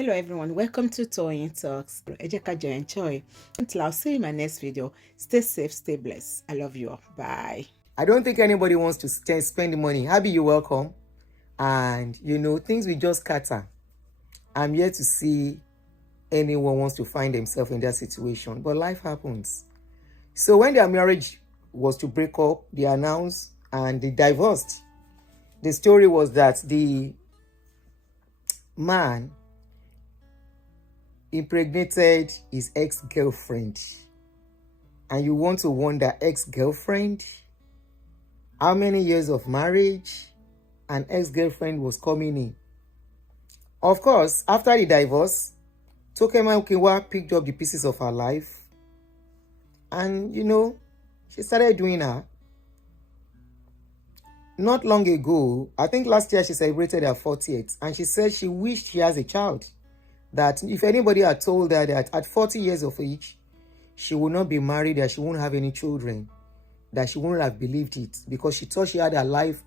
Hello everyone, welcome to Toyeen Talks. Ejeka enjoy. Until I'll see you in my next video. Stay safe, stay blessed. I love you all. Bye. I don't think anybody wants to spend the money. Hubby, you're welcome. And things will just scatter. I'm yet to see anyone wants to find themselves in that situation, but life happens. So when their marriage was to break up, they announced and they divorced. The story was that the man impregnated his ex-girlfriend. And you want to wonder, ex-girlfriend? How many years of marriage? An ex-girlfriend was coming in. Of course, after the divorce, Toke Makinwa picked up the pieces of her life. And, she started doing her. Not long ago, I think last year she celebrated her 40th. And she said she wished she has a child. That if anybody had told her that at 40 years of age, she would not be married, that she won't have any children, that she wouldn't have believed it because she thought she had her life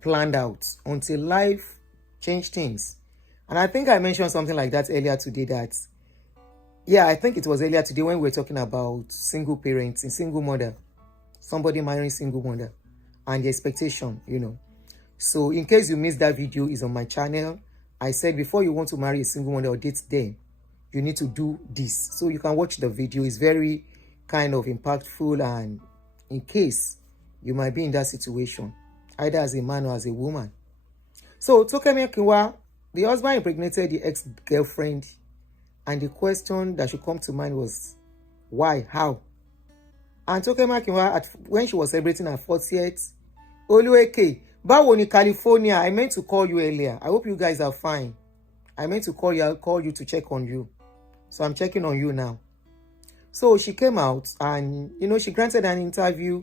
planned out until life changed things. And I think I mentioned something like that earlier today I think it was earlier today when we were talking about single parents and single mother, somebody marrying single mother and the expectation, So in case you missed that video, is on my channel. I said before you want to marry a single mother or date them, you need to do this. So you can watch the video. It's very kind of impactful, and in case you might be in that situation, either as a man or as a woman. So Toke Makinwa, the husband impregnated the ex-girlfriend, and the question that should come to mind was, why? How? And Toke Makinwa, when she was celebrating her 40th, Oluweke, báwo ni California? I meant to call you earlier. I hope you guys are fine. I meant to call you to check on you. So I'm checking on you now. So she came out and, she granted an interview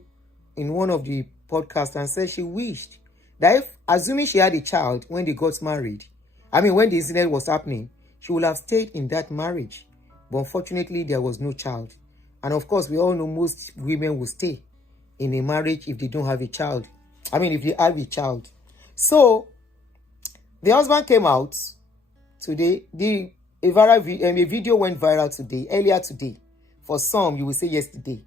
in one of the podcasts and said she wished that if, assuming she had a child when they got married, when the incident was happening, she would have stayed in that marriage. But unfortunately, there was no child. And of course, we all know most women will stay in a marriage if they don't have a child. If they have a child. So, the husband came out today. A video went viral today, earlier today. For some, you will say yesterday,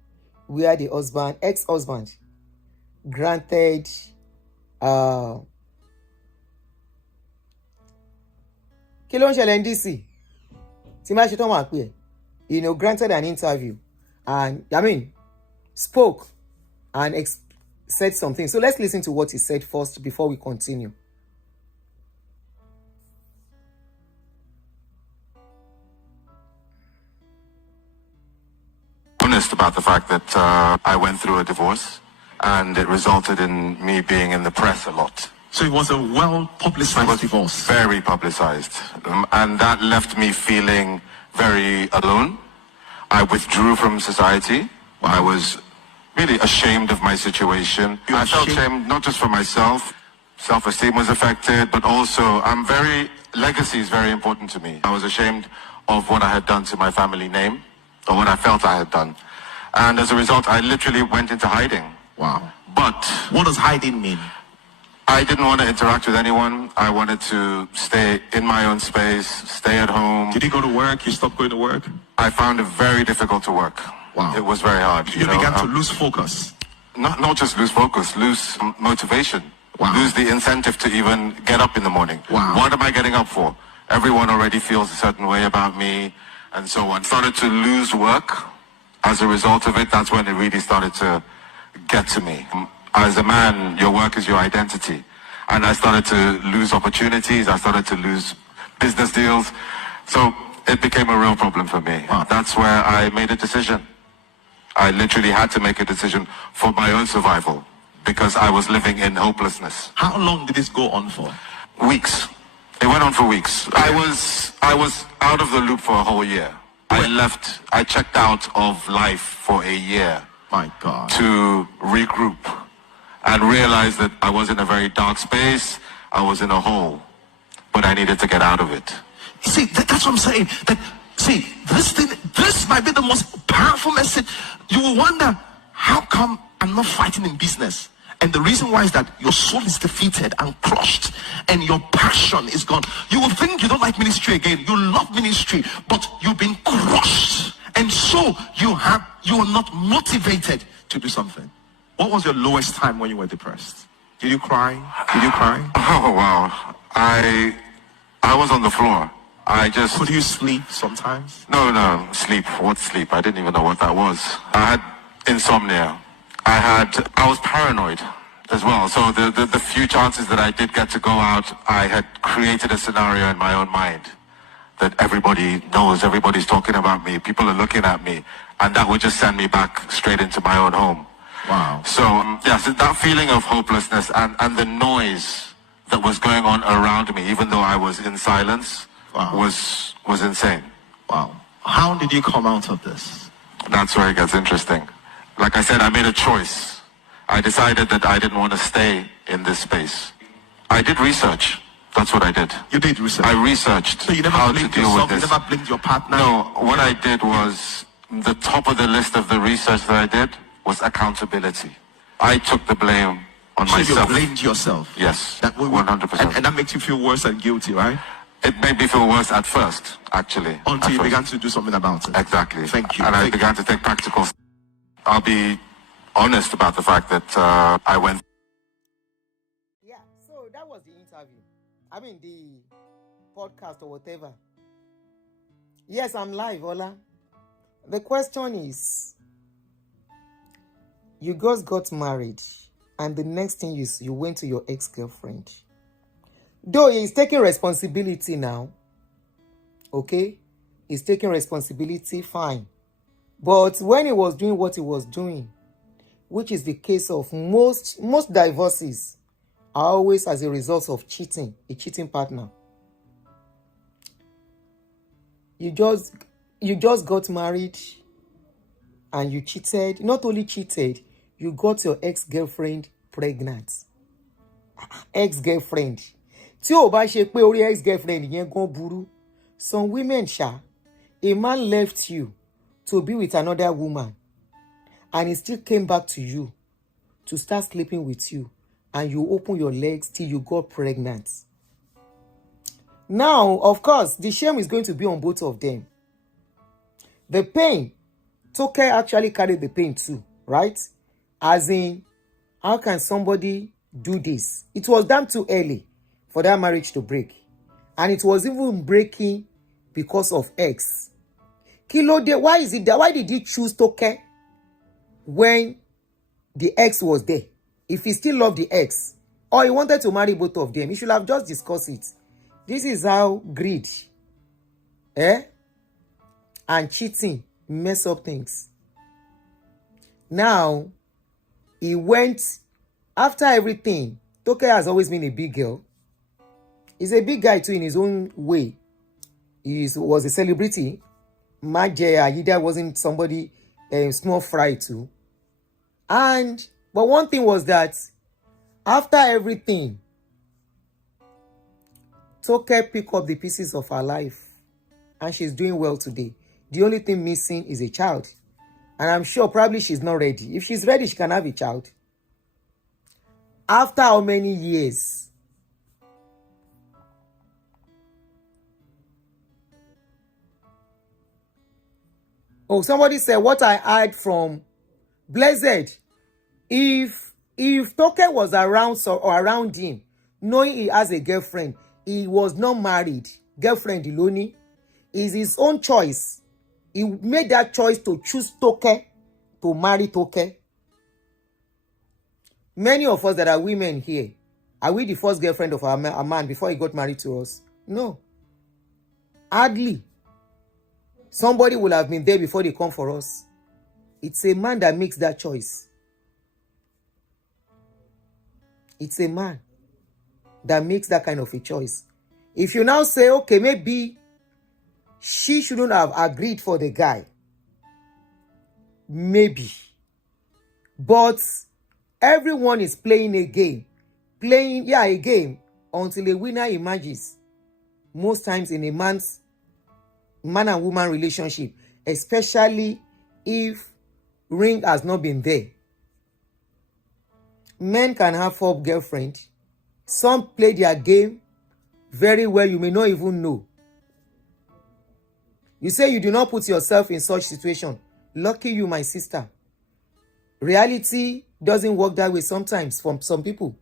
where the ex-husband, granted granted an interview and spoke and said something. So let's listen to what he said first before we continue. Honest about the fact that I went through a divorce and it resulted in me being in the press a lot. So it was a well-publicized divorce? Very publicized. And that left me feeling very alone. I withdrew from society. Wow. I was really ashamed of my situation. I felt shame not just for myself. Self-esteem was affected, but also legacy is very important to me. I was ashamed of what I had done to my family name, or what I felt I had done. And as a result, I literally went into hiding. Wow. But what does hiding mean? I didn't want to interact with anyone. I wanted to stay in my own space, stay at home. Did you go to work? You stopped going to work? I found it very difficult to work. Wow. It was very hard. You began to lose focus. Not just lose focus, lose motivation. Wow. Lose the incentive to even get up in the morning. Wow. What am I getting up for? Everyone already feels a certain way about me, and so on. Started to lose work. As a result of it, that's when it really started to get to me. As a man, your work is your identity. And I started to lose opportunities. I started to lose business deals. So it became a real problem for me. Wow. That's where I made a decision. I literally had to make a decision for my own survival because I was living in hopelessness. How long did this go on for? Weeks. It went on for weeks. I was out of the loop for a whole year. I checked out of life for a year. My God. To regroup and realize that I was in a very dark space. I was in a hole, but I needed to get out of it. See, that's what I'm saying. This might be the most powerful message. You will wonder, how come I'm not fighting in business? And the reason why is that your soul is defeated and crushed, and your passion is gone. You will think you don't like ministry again. You love ministry, but you've been crushed. And so you are not motivated to do something. What was your lowest time when you were depressed? Did you cry? Did you cry? Oh, wow. I was on the floor. Could you sleep sometimes? No, sleep. What sleep? I didn't even know what that was. I had insomnia. I was paranoid as well. So the few chances that I did get to go out, I had created a scenario in my own mind that everybody knows, everybody's talking about me, people are looking at me, and that would just send me back straight into my own home. Wow. So, so that feeling of hopelessness and the noise that was going on around me, even though I was in silence, Wow. was insane. Wow. How did you come out of this? That's where it gets interesting. Like I said, I made a choice. I decided that I didn't want to stay in this space. I did research. That's what I did. You did research? I researched So you never how to blinked deal yourself, with this. you never blinked your partner? No, what I did was, the top of the list of the research that I did was accountability. I took the blame on So myself. you blamed yourself? Yes, That 100%. And that makes you feel worse and guilty, right? It made me feel worse at first, actually. Until At you first. began to do something about it. Exactly. Thank you. And I Thank began to take practical steps. I'll be honest about the fact that I went. Yeah, so that was the interview. I mean, the podcast or whatever. Yes, I'm live, Ola. The question is, you guys got married, and the next thing you went to your ex-girlfriend. Though he's taking responsibility now, okay? He's taking responsibility, fine. But when he was doing what he was doing, which is the case of most divorces, are always as a result of cheating, a cheating partner. You just got married and you cheated. Not only cheated, you got your ex-girlfriend pregnant. Ex-girlfriend. Tí o bá ṣe pé orí ex-girlfriend yẹn gan burú. Some women a man left you to be with another woman and he still came back to you to start sleeping with you, and you open your legs till you got pregnant. Now, of course, the shame is going to be on both of them. The pain, Toke actually carried the pain too, right? As in, how can somebody do this? It was damn too early for that marriage to break. And it was even breaking because of ex. Kilode, why is it that? Why did he choose Toke when the ex was there? If he still loved the ex, or he wanted to marry both of them, he should have just discussed it. This is how greed, and cheating mess up things. Now, he went, after everything, Toke has always been a big girl. He's a big guy too in his own way. He was a celebrity. Maje Ayida wasn't somebody small fry too. But one thing was that after everything, Toke picked up the pieces of her life and she's doing well today. The only thing missing is a child. And I'm sure probably she's not ready. If she's ready, she can have a child. After how many years? Oh, somebody said what I heard from Blessed. If Toke was around him, knowing he has a girlfriend, he was not married, girlfriend Iloni, is his own choice. He made that choice to choose Toke, to marry Toke. Many of us that are women here, are we the first girlfriend of a man before he got married to us? No. Hardly. Somebody will have been there before they come for us. It's a man that makes that choice. It's a man that makes that kind of a choice. If you now say, okay, maybe she shouldn't have agreed for the guy. Maybe. But everyone is playing a game. A game until a winner emerges. Most times in a man and woman relationship, especially if ring has not been there. Men can have 4 girlfriends. Some play their game very well, you may not even know. You say you do not put yourself in such situation. Lucky you, my sister. Reality doesn't work that way sometimes for some people.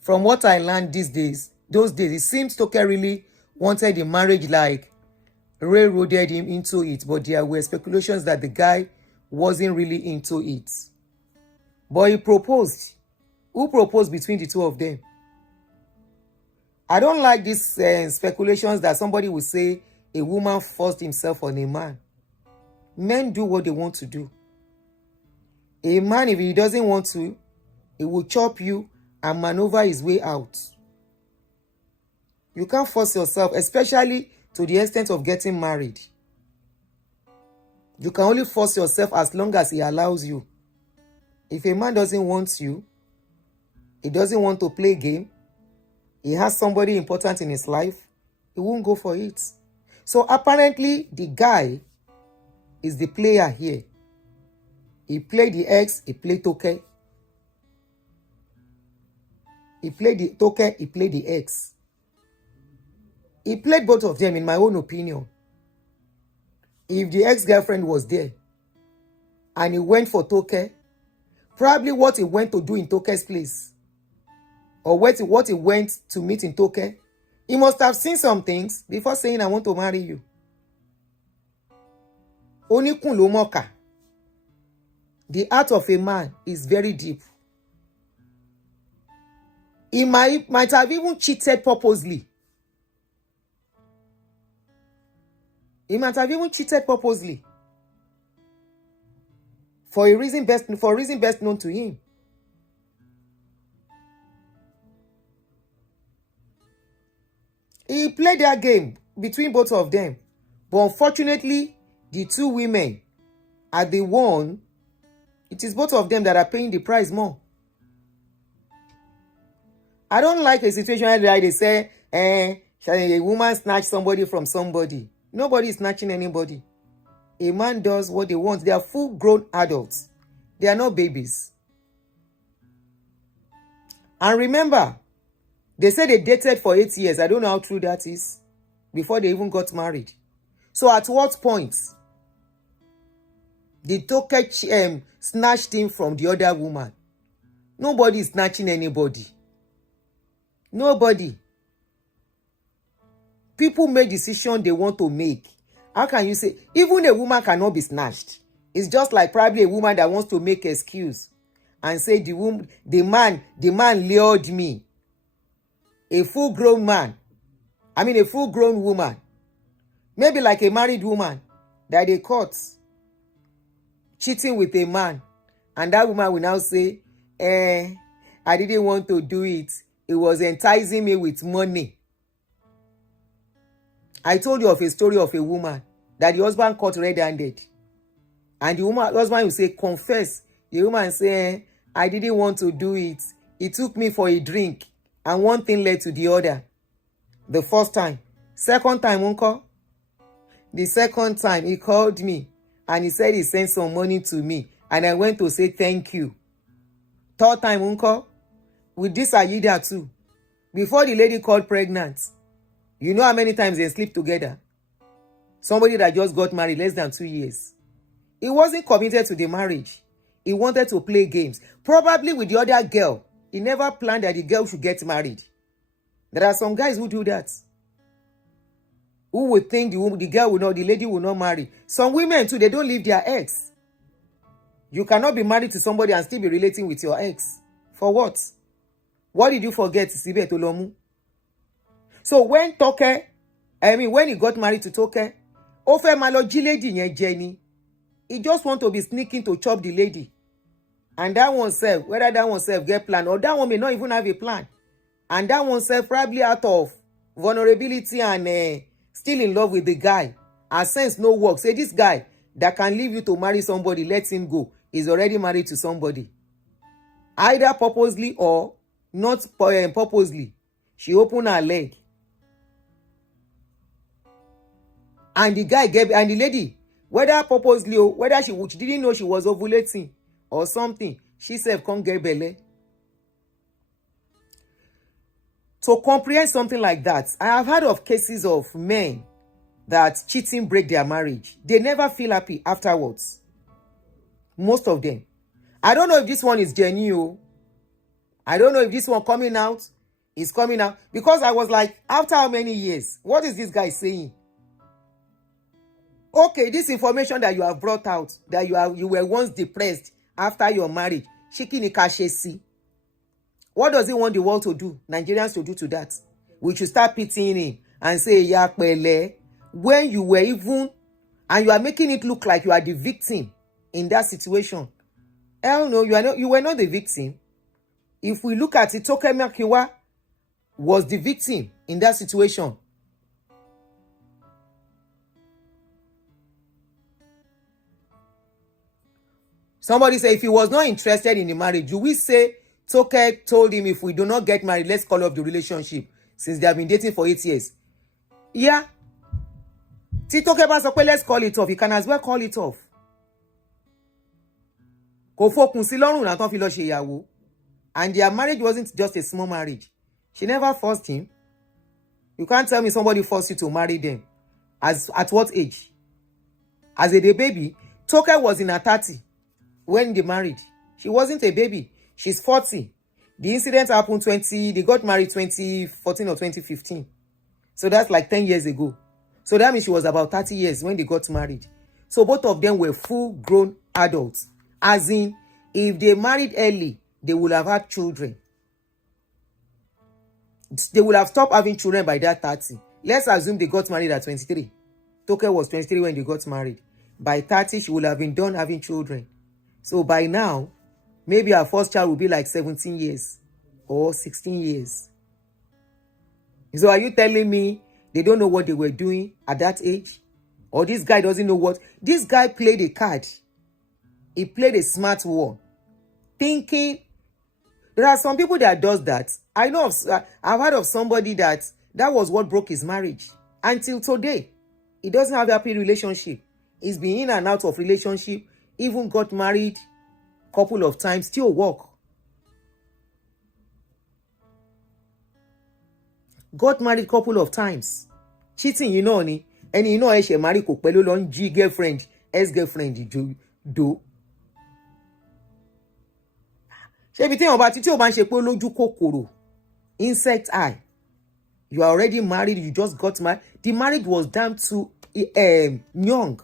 From what I learned those days, it seems Toke really wanted the marriage, like railroaded him into it, but there were speculations that the guy wasn't really into it. But he proposed. Who proposed between the two of them? I don't like these speculations that somebody will say a woman forced himself on a man. Men do what they want to do. A man, if he doesn't want to, he will chop you and maneuver his way out. You can't force yourself, especially to the extent of getting married. You can only force yourself as long as he allows you. If a man doesn't want you, he doesn't want to play game, he has somebody important in his life, he won't go for it. So apparently, the guy is the player here. He played the ex, he played Toke. He played the Toke, he played the ex. He played both of them, in my own opinion. If the ex-girlfriend was there and he went for Toke, probably what he went to do in Toke's place, or what he went to meet in Toke, he must have seen some things before saying, I want to marry you. Onikun lo moka. The heart of a man is very deep. He might have even cheated purposely. He might have even cheated purposely. For a reason best known to him. He played their game between both of them. But unfortunately, the two women are the one, it is both of them that are paying the price more. I don't like a situation where they say, a woman snatch somebody from somebody. Nobody is snatching anybody. A man does what they want. They are full-grown adults. They are not babies. And remember, they said they dated for 8 years. I don't know how true that is. Before they even got married. So at what point did Toke snatched him from the other woman? Nobody is snatching anybody. Nobody. People make decisions they want to make. How can you say, even a woman cannot be snatched? It's just like probably a woman that wants to make excuse and say the man lured me. A full-grown man. A full-grown woman. Maybe like a married woman that they caught cheating with a man. And that woman will now say, I didn't want to do it. It was enticing me with money. I told you of a story of a woman that the husband caught red-handed. And the husband will say, confess. The woman say, I didn't want to do it. He took me for a drink. And one thing led to the other. The first time. Second time, uncle. The second time, he called me. And he said he sent some money to me. And I went to say thank you. Third time, uncle. With this Ayida too. Before the lady called pregnant. You know how many times they sleep together? Somebody that just got married less than 2 years. He wasn't committed to the marriage. He wanted to play games. Probably with the other girl. He never planned that the girl should get married. There are some guys who do that. Who would think the lady will not marry. Some women too, they don't leave their ex. You cannot be married to somebody and still be relating with your ex. For what? What did you forget, Sibe Tolomu? So when he got married to Toke, Ofe Maloji lady yen Jenny, he just want to be sneaking to chop the lady. And that one self, whether that one self get plan or that one may not even have a plan. And that one self probably out of vulnerability and still in love with the guy. And sense no work. Say this guy that can leave you to marry somebody, let him go. He's already married to somebody. Either purposely or not purposely. She opened her leg. And the guy gave, and the lady, whether purposely or whether she didn't know she was ovulating or something, she said, can't get belly. To comprehend something like that, I have heard of cases of men that cheating break their marriage. They never feel happy afterwards. Most of them. I don't know if this one is genuine. I don't know if this one coming out is coming out. Because I was like, after how many years? What is this guy saying? Okay, this information that you have brought out, that you were once depressed after your marriage. What does he want the world to do? Nigerians to do to that? We should start pitying him and say, yeah, when you were even, and you are making it look like you are the victim in that situation. Hell no, you were not the victim. If we look at it, Toke Makinwa was the victim in that situation. Somebody say if he was not interested in the marriage, do we say Toke told him if we do not get married, let's call off the relationship since they have been dating for 8 years? Yeah. Toke let's call it off. He can as well call it off. And their marriage wasn't just a small marriage. She never forced him. You can't tell me somebody forced you to marry them. At what age? As a baby, Toke was in her 30 when they married. She wasn't a baby. She's 40. The incident happened they got married 2014 or 2015. So that's like 10 years ago. So that means she was about 30 years when they got married. So both of them were full-grown adults. As in, if they married early, they would have had children. They would have stopped having children by that 30. Let's assume they got married at 23. Toke was 23 when they got married. By 30, she would have been done having children. So by now, maybe her first child will be like 17 years or 16 years. So are you telling me they don't know what they were doing at that age? Or this guy doesn't know what? This guy played a card. He played a smart one. Thinking, there are some people that does that. I know I've heard of somebody that was what broke his marriage. Until today, he doesn't have a happy relationship. He's been in and out of relationship. Even got married a couple of times, still work. Got married a couple of times. Cheating, you know, and you know, she married Kopelo long G girlfriend, ex-girlfriend, do. She be thinking about it, you she loju kokoro. Insect eye. You are already married, you just got married. The marriage was damn too young.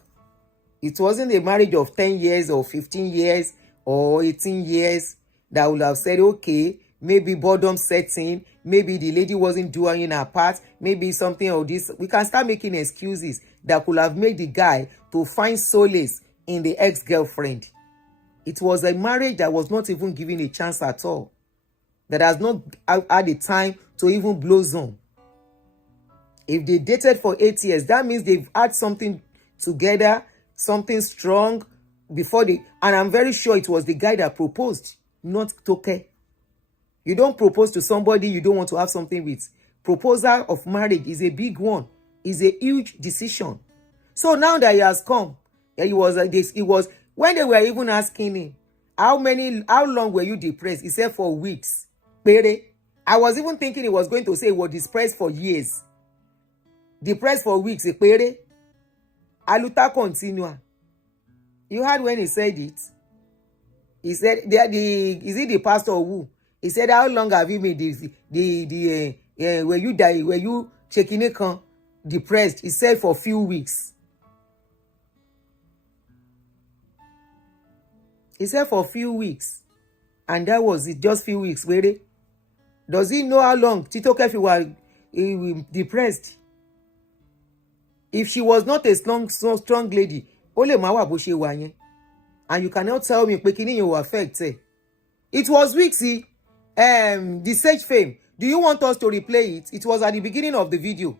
It wasn't a marriage of 10 years or 15 years or 18 years that would have said, okay, maybe boredom setting, maybe the lady wasn't doing her part, maybe something of this. We can start making excuses that could have made the guy to find solace in the ex-girlfriend. It was a marriage that was not even given a chance at all. That has not had the time to even blossom. If they dated for 8 years, that means they've had something together, something strong before they, and I'm very sure it was the guy that proposed, not Toke. You don't propose to somebody you don't want to have something with. Proposal of marriage is a big one. It's a huge decision. So now that he has come, he was when they were even asking him, how long were you depressed? He said for weeks. I was even thinking he was going to say he was depressed for years. Depressed for weeks. Aluta continua. You heard when he said it? He said, is it the pastor who? He said, how long have you been were you die? Were you shaking it? Depressed? He said for a few weeks. He said for a few weeks. And that was it, just few weeks. Does he know how long Tito Kefi was depressed? If she was not a strong lady, and you cannot tell me Pekini you were affected. It was weeks, the Sage Fame. Do you want us to replay it? It was at the beginning of the video.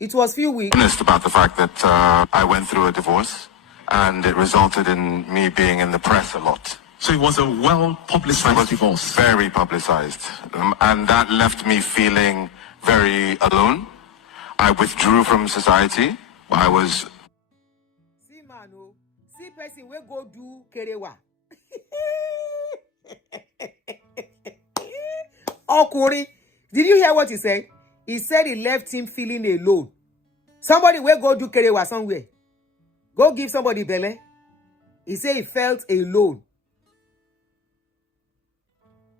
It was few weeks. Honest about the fact that I went through a divorce, and it resulted in me being in the press a lot. So it was a well-publicized divorce. Very publicized. And that left me feeling very alone. I withdrew from society. I was See man, oh, see person wey go do kerewa. Okuri, did you hear what he said? He said he left him feeling alone. Somebody wey go do kerewa somewhere. Go give somebody belle. He said he felt alone.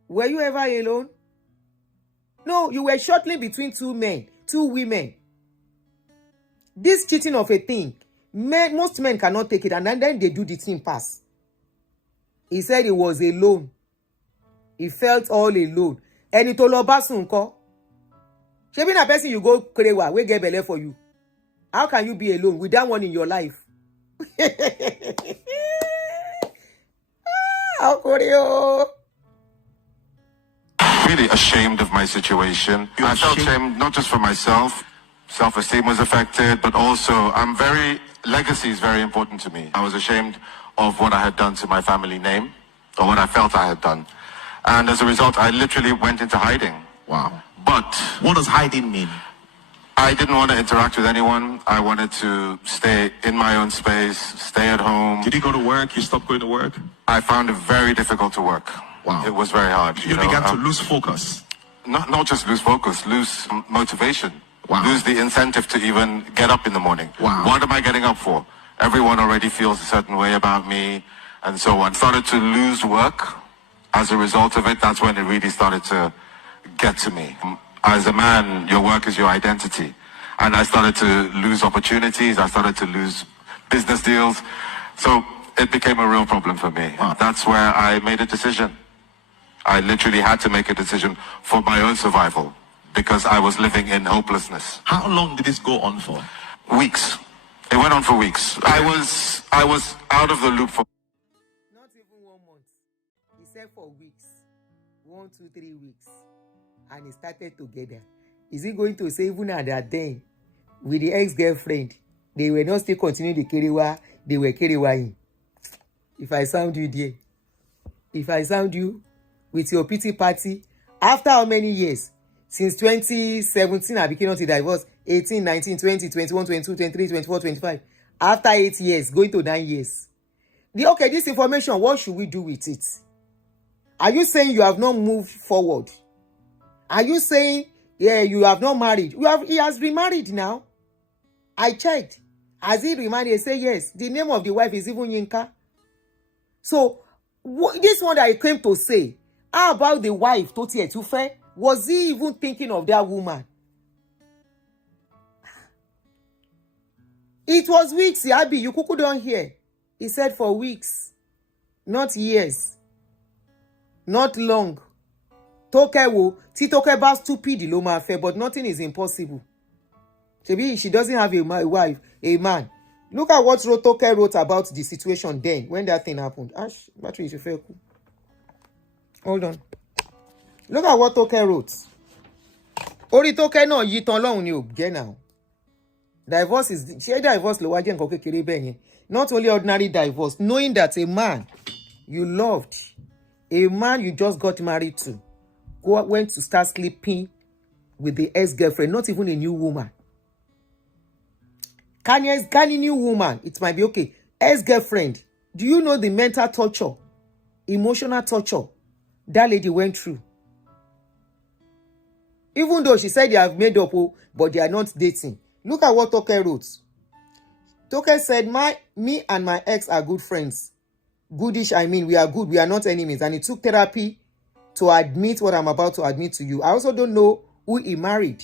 Were you ever alone? No, you were shortly between two women. This cheating of a thing, most men cannot take it, and then they do the thing pass. He said he was alone. He felt all alone. Ẹni tó lọ bá sùn ńkọ́? Shebi na person you go kerewa wey get belle for you. How can you be alone with that one in your life? How could you? really ashamed of my situation. I felt ashamed not just for myself. Self-esteem was affected, but also legacy is very important to me. I was ashamed of what I had done to my family name, or what I felt I had done. And as a result, I literally went into hiding. Wow. But What does hiding mean? I didn't want to interact with anyone. I wanted to stay in my own space, stay at home. Did you go to work? You stopped going to work? I found it very difficult to work. Wow. It was very hard. You know, began to lose focus. not just lose focus, lose motivation. Wow. Lose the incentive to even get up in the morning. Wow. What am I getting up for? Everyone already feels a certain way about me, and so on. Started to lose work. As a result of it, that's when it really started to get to me. As a man, your work is your identity. And I started to lose opportunities. I started to lose business deals. So it became a real problem for me. Wow. That's where I made a decision. I literally had to make a decision for my own survival because I was living in hopelessness. How long did this go on for? Weeks. It went on for weeks. I was out of the loop for Not even 1 month. He said for weeks. 1, 2, 3 weeks. And he started together. Is he going to say even at that time, with the ex-girlfriend, they were not still continuing the kerewa, they were kerewaing? If I sound you there, if I sound you with your pity party, after how many years? Since 2017, I became not a divorce. 18, 19, 20, 21, 22, 23, 24, 25. After 8 years, going to 9 years. Okay, this information, what should we do with it? Are you saying you have not moved forward? Are you saying, yeah, you have not married? He has remarried now. I checked. Has he remarried? I say yes. The name of the wife is even Yinka. So, this one that I came to say, how about the wife, Toke Etufe? Was he even thinking of that woman? It was weeks, Hubby. You don't hear. He said for weeks, not years, not long. Toke wo, ti Toke ba stupid ló máa fẹ́, but nothing is impossible. Maybe she doesn't have a wife, a man. Look at what Toke wrote about the situation then, when that thing happened. Ash, battery is fair. Hold on. Look at what Toke wrote. Orí Toke náà yí tán lọ́hùn ni ò jẹ́ now. Divorce is, divorce ló wá jẹ́ nǹkan kékeré bẹ́ẹ̀ yẹn. Not only ordinary divorce, knowing that a man you loved, a man you just got married to, went to start sleeping with the ex-girlfriend, not even a new woman. Can new woman, it might be okay. Ex-girlfriend, do you know the mental torture, emotional torture that lady went through? Even though she said they have made up, but they are not dating. Look at what Toke wrote. Toke said, me and my ex are good friends. Goodish, I mean, we are good. We are not enemies. And it took therapy to admit what I'm about to admit to you. I also don't know who he married.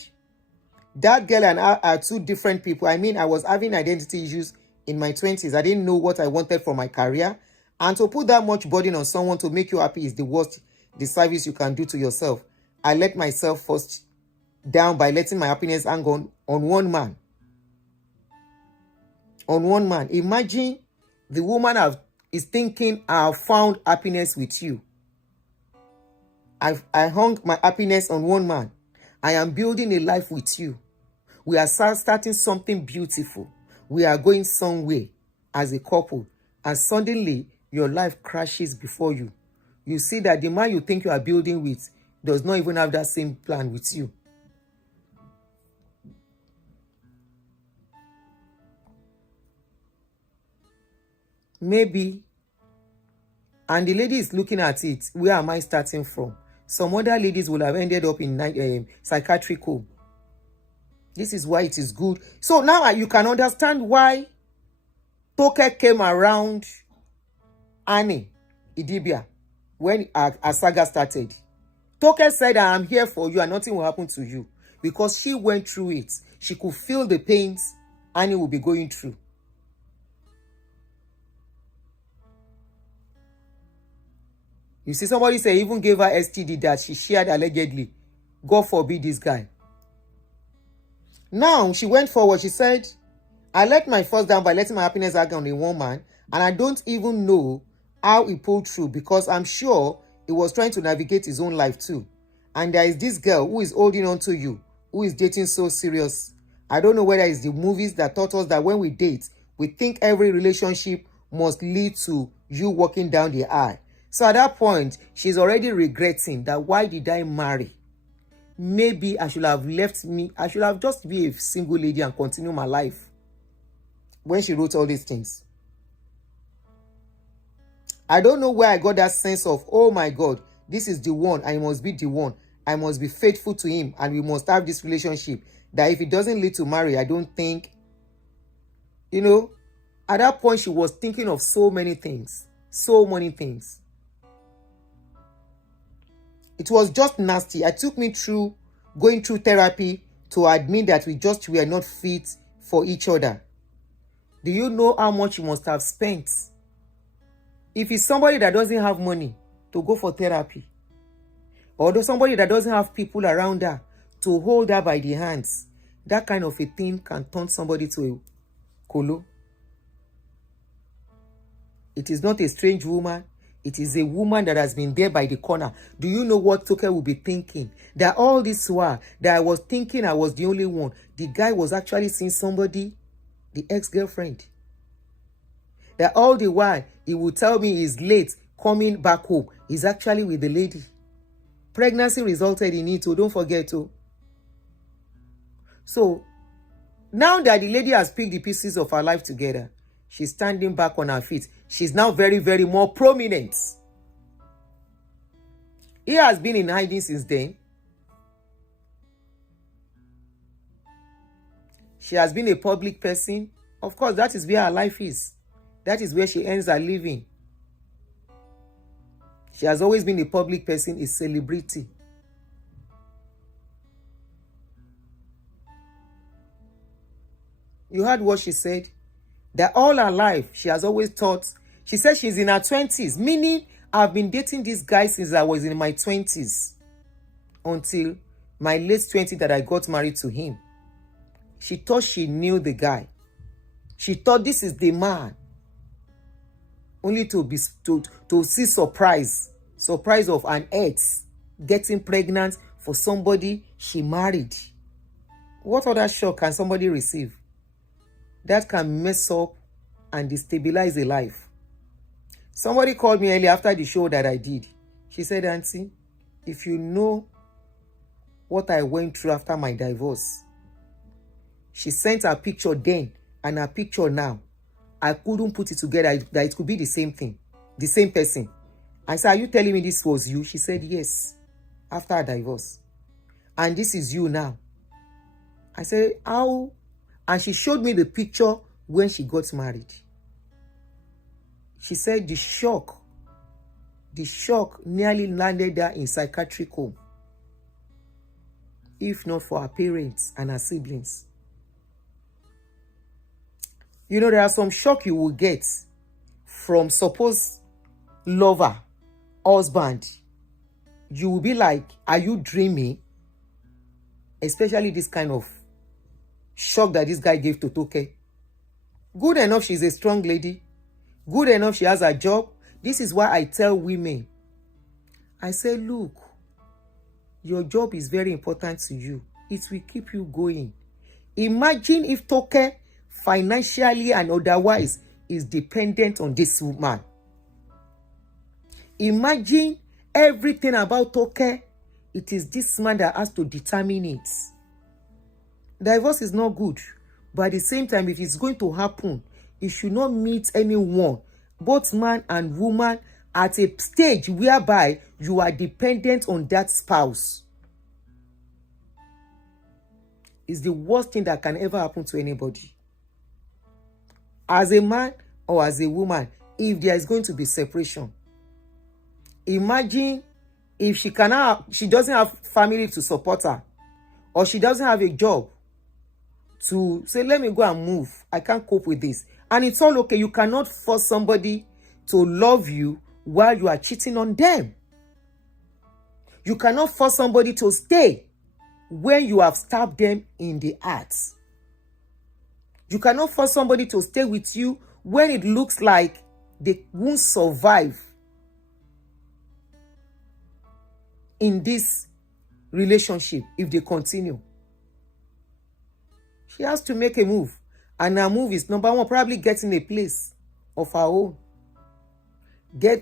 That girl and I are two different people. I mean, I was having identity issues in my 20s. I didn't know what I wanted for my career. And to put that much burden on someone to make you happy is the worst disservice you can do to yourself. I let myself first down by letting my happiness hang on one man. On one man. Imagine the woman is thinking, I have found happiness with you. I hung my happiness on one man. I am building a life with you. We are starting something beautiful. We are going somewhere as a couple. And suddenly, your life crashes before you. You see that the man you think you are building with does not even have that same plan with you. maybe, and the lady is looking at it, where am I starting from? Some other ladies will have ended up in psychiatric home. This is why it is good. So now you can understand why Toke came around Annie Idibia when a saga started. Toke said, I am here for you and nothing will happen to you. Because she went through it. She could feel the pains Annie will be going through. You see, somebody say even gave her STD that she shared allegedly. God forbid this guy. Now, she went forward. She said, I let my first down by letting my happiness hang on a woman, and I don't even know how he pulled through because I'm sure he was trying to navigate his own life too. And there is this girl who is holding on to you, who is dating so serious. I don't know whether it's the movies that taught us that when we date, we think every relationship must lead to you walking down the aisle. So at that point, she's already regretting that why did I marry? Maybe I should have I should have just be a single lady and continue my life. When she wrote all these things. I don't know where I got that sense of, oh my God, this is the one, I must be the one. I must be faithful to him and we must have this relationship. That if it doesn't lead to marriage, I don't think, at that point she was thinking of so many things. So many things. It was just nasty. It took me through going through therapy to admit that we were not fit for each other. Do you know how much you must have spent? If it's somebody that doesn't have money to go for therapy, or somebody that doesn't have people around her to hold her by the hands, that kind of a thing can turn somebody to a kolo. It is not a strange woman. It is a woman that has been there by the corner. Do you know what Toke will be thinking? That all this while that I was thinking I was the only one, the guy was actually seeing somebody, the ex-girlfriend. That all the while he would tell me he's late coming back home. He's actually with the lady. Pregnancy resulted in it, so don't forget to. So now that the lady has picked the pieces of her life together, she's standing back on her feet. She's now very, very more prominent. He has been in hiding since then. She has been a public person. Of course, that is where her life is. That is where she earns her living. She has always been a public person, a celebrity. You heard what she said? That all her life, she has always thought, she said she's in her 20s, meaning I've been dating this guy since I was in my 20s, until my late 20s that I got married to him. She thought she knew the guy. She thought this is the man. Only to see surprise of an ex getting pregnant for somebody she married. What other shock can somebody receive? That can mess up and destabilize a life. Somebody called me earlier after the show that I did. She said, Aunty, if you know what I went through after my divorce. She sent her picture then and her picture now. I couldn't put it together that it could be the same thing, the same person. I said, are you telling me this was you? She said, yes, after a divorce. And this is you now. I said, how? And she showed me the picture when she got married. She said the shock nearly landed her in psychiatric home. If not for her parents and her siblings. You know, there are some shock you will get from supposed lover, husband. You will be like, are you dreaming? Especially this kind of shock that this guy gave to Toke. Good enough, she's a strong lady. Good enough, she has a job. This is why I tell women. I say, look, your job is very important to you. It will keep you going. Imagine if Toke financially and otherwise is dependent on this woman. Imagine everything about Toke. It is this man that has to determine it. Divorce is not good. But at the same time, if it's going to happen, it should not meet anyone both man and woman at a stage whereby you are dependent on that spouse. It's the worst thing that can ever happen to anybody. As a man or as a woman, if there is going to be separation, imagine if she doesn't have family to support her, or she doesn't have a job to say, let me go and move, I can't cope with this. And it's all okay. You cannot force somebody to love you while you are cheating on them. You cannot force somebody to stay when you have stabbed them in the heart. You cannot force somebody to stay with you when it looks like they won't survive in this relationship if they continue. She has to make a move. And her move is, number one, probably getting a place of her own.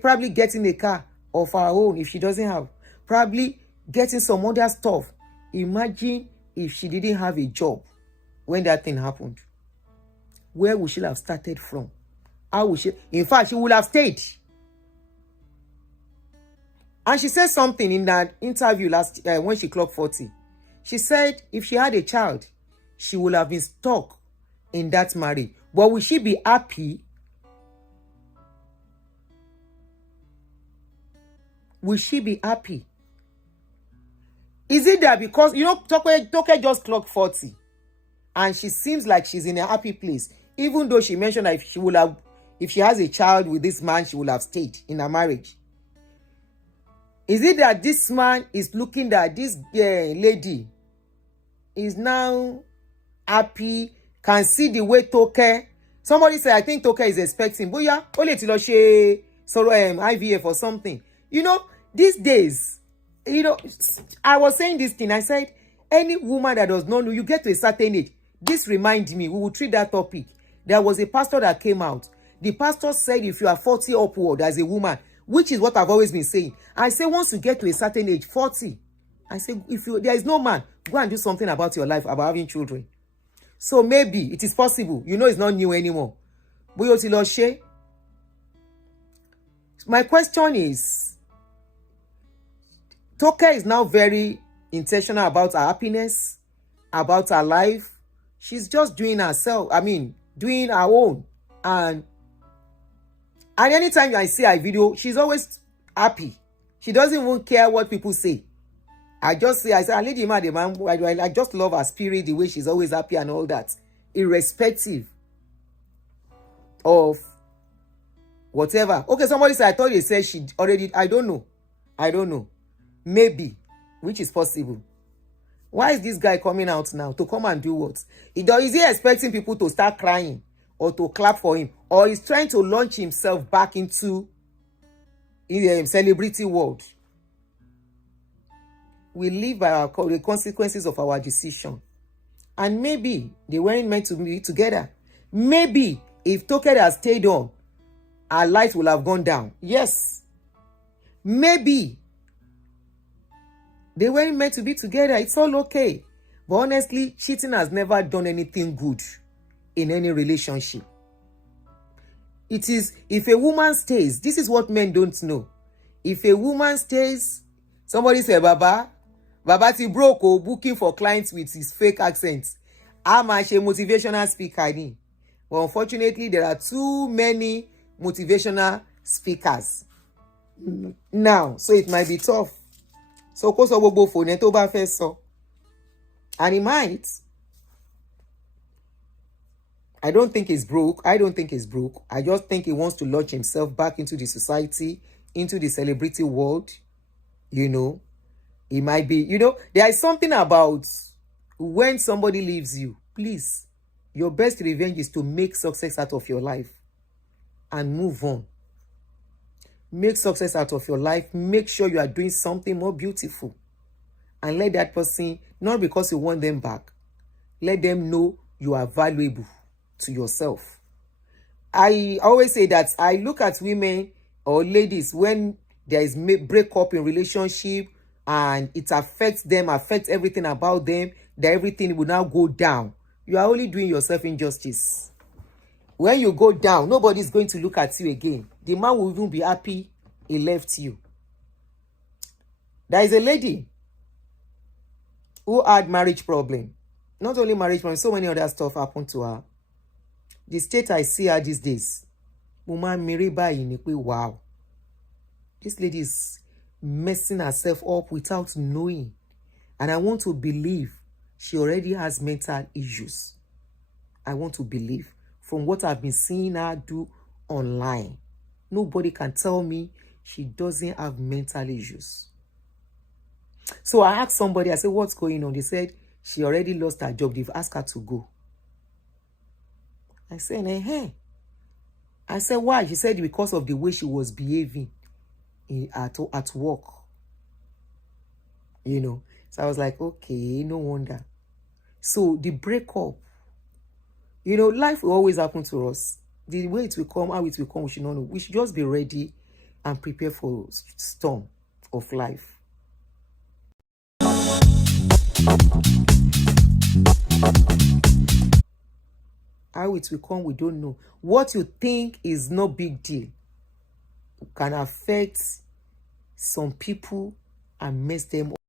Probably getting a car of her own if she doesn't have. Probably getting some other stuff. Imagine if she didn't have a job when that thing happened. Where would she have started from? How would she? In fact, she would have stayed. And she said something in that interview when she clocked 40. She said if she had a child, she would have been stuck in that marriage. But will she be happy? Will she be happy? Is it that because, Toke just clocked 40 and she seems like she's in a happy place, even though she mentioned that if she has a child with this man, she would have stayed in a marriage. Is it that this man is looking that this lady is now happy, can see the way Toke? Somebody said, I think Toke is expecting, but yeah, only to IVF or something. These days, I was saying this thing. I said, any woman that does not know, you get to a certain age. This reminds me, we will treat that topic. There was a pastor that came out. The pastor said, if you are 40 upward as a woman, which is what I've always been saying. I say, once you get to a certain age, 40, I say, there is no man, go and do something about your life, about having children. So maybe it is possible. It's not new anymore. My question is, Toke is now very intentional about her happiness, about her life. She's just doing herself. Doing her own. And anytime I see her video, she's always happy. She doesn't even care what people say. I lady man, I just love her spirit, the way she's always happy and all that, irrespective of whatever. Okay, somebody said, I thought they said she already, I don't know. Maybe, which is possible. Why is this guy coming out now to come and do what? Is he expecting people to start crying or to clap for him? Or he's trying to launch himself back into the celebrity world? We live by the consequences of our decision. And maybe they weren't meant to be together. Maybe if Toke had stayed on, our life would have gone down. Yes. Maybe they weren't meant to be together. It's all okay. But honestly, cheating has never done anything good in any relationship. It is, if a woman stays, this is what men don't know. If a woman stays, somebody say, Baba ti broke or booking for clients with his fake accents. I'm a motivational speaker. But unfortunately, there are too many motivational speakers now. So it might be tough. So, and he might. I don't think he's broke. I just think he wants to launch himself back into the society, into the celebrity world. It might be, there is something about when somebody leaves you, please, your best revenge is to make success out of your life and move on. Make success out of your life. Make sure you are doing something more beautiful. And let that person, not because you want them back, let them know you are valuable to yourself. I always say that I look at women or ladies when there is breakup in relationship and it affects them, affects everything about them, that everything will now go down. You are only doing yourself injustice. When you go down, nobody's going to look at you again. The man will even be happy he left you. There is a lady who had marriage problem. Not only marriage problem, so many other stuff happened to her. The state I see her these days, wow, this lady is messing herself up without knowing. And I want to believe she already has mental issues. I want to believe from what I've been seeing her do online. Nobody can tell me she doesn't have mental issues. So I asked somebody, I said, what's going on? They said she already lost her job. They've asked her to go. I said, hey. I said, why? She said because of the way she was behaving at work. You know. So I was like, okay, no wonder. So the breakup, you know, life will always happen to us. The way it will come, how it will come, we should not know. We should just be ready and prepare for storm of life. How it will come, we don't know. What you think is no big deal can affect some people and mess them up.